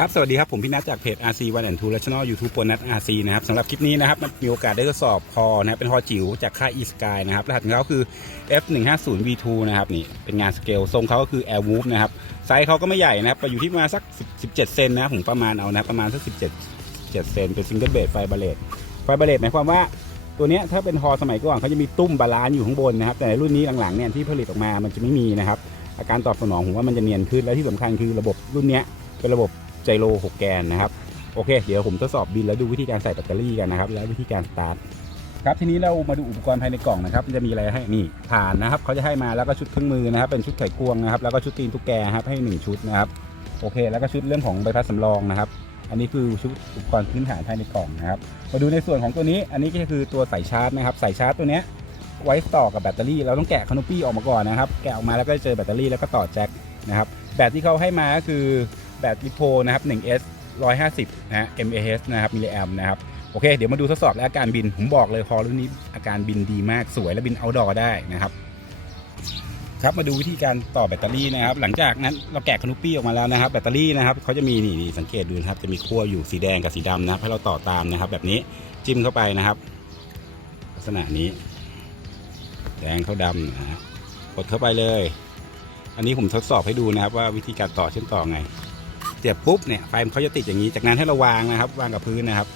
ครับ สวัสดีครับ ผมพี่นัทจากเพจ RC One and Two National YouTube โปรนัท RC นะครับสำหรับคลิปนี้นะครับมันมีโอกาสได้ทดสอบคอนะครับเป็นคอจิ๋วจากค่าย e sky นะครับ รหัสของเขาคือ F150 V2 นะครับนี่เป็นงานสเกล ทรงเขาก็คือ Air Whoop นะครับ ไซส์เขาก็ไม่ใหญ่นะครับอยู่ที่ประมาณสัก 17 เซนนะผมประมาณเอานะประมาณสัก 17 7เซนเป็นซิงเกิลเบสไฟบาเลตไฟบาเลตหมายความว่าตัวนี้ถ้าเป็นฮอสมัยก่อนเขาจะมีตุ้มบาลานซ์อยู่ข้างบนนะครับแต่ในรุ่นนี้หลังๆเนี่ยที่ผลิตออกมามันจะไม่มีนะครับอาการตอบสนองผมว่ามันจะเนียนขึ้นและที่สำคัญคือระบบรุ่นนี้เป็นระบบ ไจโร6แกนนะครับโอเค เดี๋ยวผมทดสอบบินแล้วดูวิธีการใส่แบตเตอรี่กันนะครับ และวิธีการสตาร์ทครับทีนี้เรามาดูอุปกรณ์ภายในกล่องนะครับมันจะมีอะไรให้นี่ผ่านนะครับเขาจะให้มาแล้วก็ชุดเครื่องมือนะครับ เป็นชุดไขควงนะครับ แล้วก็ชุดตีนตุ๊กแกครับให้หนึ่งชุดนะครับโอเค แล้วก็ชุดเรื่องของใบพัดสำรองนะครับ อันนี้คือชุดอุปกรณ์พื้นฐานภายในกล่องนะครับ มาดูในส่วนของตัวนี้ อันนี้ก็คือตัวสายชาร์จนะครับสายชาร์จตัวเนี้ยไว้ต่อกับแบตเตอรี่ เราต้องแกะคานปี้ออกมาก่อนนะครับ แกะออกมาแล้วก็จะเจอแบตเตอรี่แล้วก็ต่อแจ็คนะครับ แบตที่เขาให้มาก็คือ แบตลิโพนะครับ 1S 150นะฮะ mAh นะครับ มิลลิแอมนะครับ โอเค เดี๋ยวมาดูทดสอบและอาการบิน ผมบอกเลยคอรุ่นนี้อาการบินดีมาก สวยและบินเอาดอได้นะครับ ครับ มาดูวิธีการต่อแบตเตอรี่นะครับ หลังจากนั้นเราแกะคานูปี้ออกมาแล้วนะครับ แบตเตอรี่นะครับเขาจะมีนี่สังเกตดูนะครับ จะมีขั้วอยู่สีแดงกับสีดำนะครับ ให้เราต่อตามนะครับ แบบนี้ จิ้มเข้าไปนะครับ ลักษณะนี้ แดงเข้าดำนะฮะกดเข้าไปเลย อันนี้ผมทดสอบให้ดูนะครับว่าวิธีการต่อเชื่อมต่อไง เสียบปุ๊บเนี่ยไฟมันเขาจะติดอย่างนี้ จากนั้นให้เราวางนะครับ วางกับพื้นนะครับ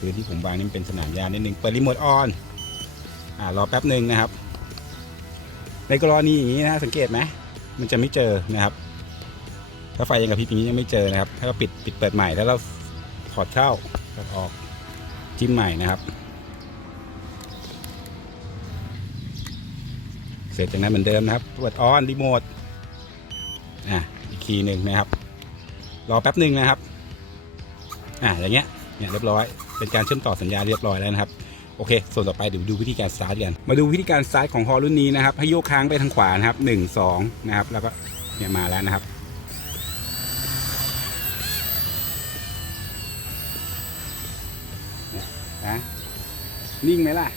พื้นที่ผมวางนี่เป็นสนามหญ้านิดนึงเปิดรีโมทออนอ่ารอแป๊บหนึ่งนะครับ ในกรณีอย่างนี้นะสังเกตไหมมันจะไม่เจอนะครับ ถ้าไฟยังกับพริบอย่างนี้ยังไม่เจอนะครับ ถ้าเราปิดปิดเปิดใหม่แล้วเราถอดเข้าถอดออกจิ้มใหม่นะครับเสร็จจากนั้นเหมือนเดิมนะครับเปิดออนรีโมทอะอีกคีย์หนึ่งนะครับ รอแป๊บหนึ่งนะครับ อ่าอย่างเงี้ยเนี่ยเรียบร้อยเป็นการเชื่อมต่อสัญญาณเรียบร้อยแล้วนะครับโอเค ส่วนต่อไปเดี๋ยวดูวิธีการสตาร์ทกันมาดูวิธีการสตาร์ทของฮอรุ่นนี้นะครับ ให้โยกค้างไปทางขวานะครับหนึ่งสองนะครับ แล้วก็เนี่ยมาแล้วนะครับเนี่ยนะนิ่งไหมล่ะ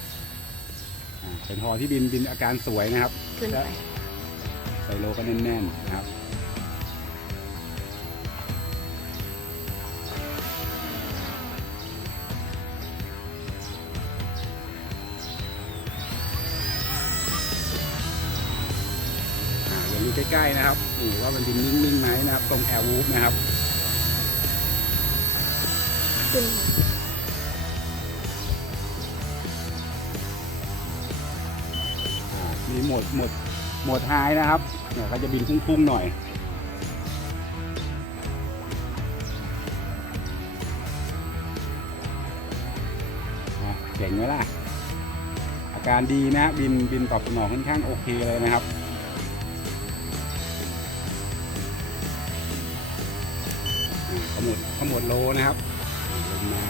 อ่าเป็นฮอที่บินบินอาการสวยนะครับ ขึ้นไปไซโลก็แน่นๆนะครับ ใกล้ๆนะครับดูว่ามันบินนิ่งๆไหมนะครับตรงแอร์วูฟนะครับมีโหมดโหมดโหมดไฮนะครับเนี่ยเขาจะบินพุ่งๆหน่อยเจ๋งไหมล่ะ อาการดีนะบินบินตอบสนองค่อนข้างโอเคเลยนะครับ มดขมวดโลนะครับลงมา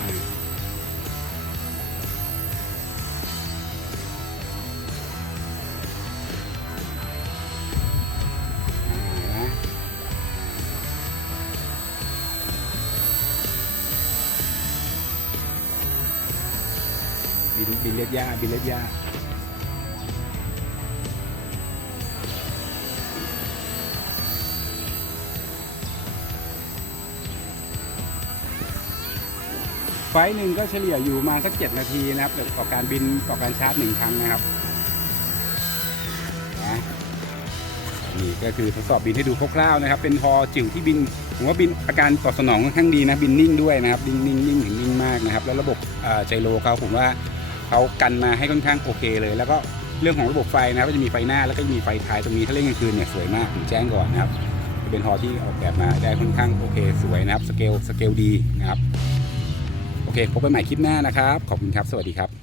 บินบินเลียดยาบินเลียดยา ไฟหนึ่งก็เฉลี่ยอยู่มาสักเจ็ดนาทีนะครับต่อการบินต่อการชาร์จหนึ่งครั้งนะครับนะนี่ก็คือทดสอบบินให้ดูคร่าวๆนะครับ เป็นฮอจิ๋วที่บินผมว่าบินอาการตอบสนองค่อนข้างดีนะบินนิ่งด้วยนะครับนิ่งนิ่งนิ่งถึงนิ่งมากนะครับ แล้วระบบอ่าไจโรเขาผมว่าเขากันมาให้ค่อนข้างโอเคเลย แล้วก็เรื่องของระบบไฟนะครับก็จะมีไฟหน้าแล้วก็มีไฟท้ายตรงนี้ถ้าเล่นกลางคืนเนี่ยสวยมากผมแจ้งก่อนนะครับเป็นฮอที่ออกแบบมาได้ค่อนข้างโอเค สวยนะครับสเกลสเกลดีนะครับ เคพบกันใหม่คลิปหน้านะครับ ขอบคุณครับ สวัสดีครับ